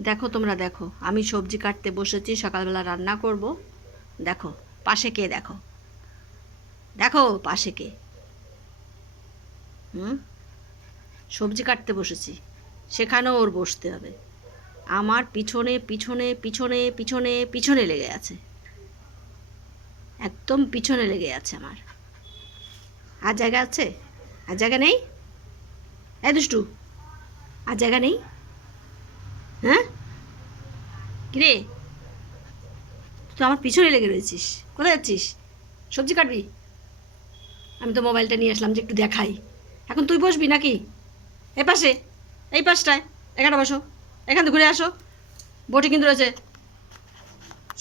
দেখো তোমরা দেখো, আমি সবজি কাটতে বসেছি, সকালবেলা রান্না করব। দেখো, পাশে কে দেখো? দেখো, পাশে কে? হুম? সবজি কাটতে বসেছি, সেখানেও ওর বসতে হবে। আমার পিছনে পিছনে পিছনে পিছনে পিছনে লেগে আছে। একদম পিছনে লেগে আছে আমার। আর জায়গা আছে? আর জায়গা নেই? এই দুষ্টু, আর জায়গা নেই? হ্যাঁ? কিরে? তুই আমার পিছনে লেগে রয়েছিস। কোথায় যাচ্ছিস? সবজি কাটবি? আমি তো মোবাইলটা নিয়ে আসলাম যে একটু দেখাই। এখন তুই বসবি নাকি? এ পাশে এই পাশটায়। এখানে বসো। এখান থেকে ঘুরে আসো। বটি কিন্তু রয়েছে।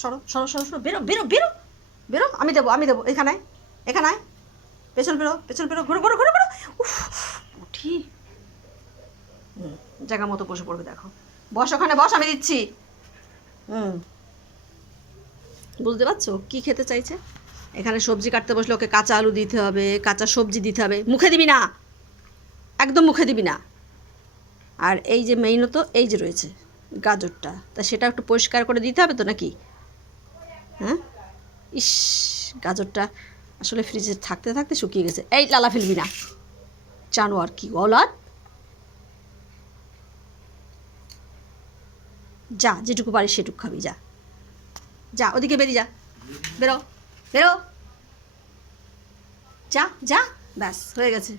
সরো সরো সরো সরো। বেরো বেরো বেরো। বেরো আমি দেবো আমি দেবো। এখানে এখানে পেছন বেরো পেছন বেরো ঘুরো ঘুরো ঘুরো ঘুরো। উফ হুম, জায়গা মতো বসে পড়বে দেখো। বস ওখানে বস আমি দিচ্ছি। হুম। বুঝতে পারছ? কি খেতে চাইছে? এখানে সবজি কাটতে বসলে ওকে কাঁচা আলু দিতে হবে কাঁচা সবজি দিতে হবে। মুখে দিবি না। একদম মুখে দিবি না। আর এই যে মেইনত এই যে রয়েছে গাজরটা। তা সেটা একটু পরিষ্কার করে দিতে হবে তো নাকি? হ্যাঁ? ইস গাজরটা আসলে ফ্রিজে থাকতে থাকতে শুকিয়ে গেছে। এই লালা ফেলবি না। জানোয়ার কি অলাদ যা, যেটুকু পারিস সেটুকু খাবি, যা। যা, ওদিকে বেরিয়ে যা। বেরো বেরো। যা যা, ব্যাস, হয়ে গেছে।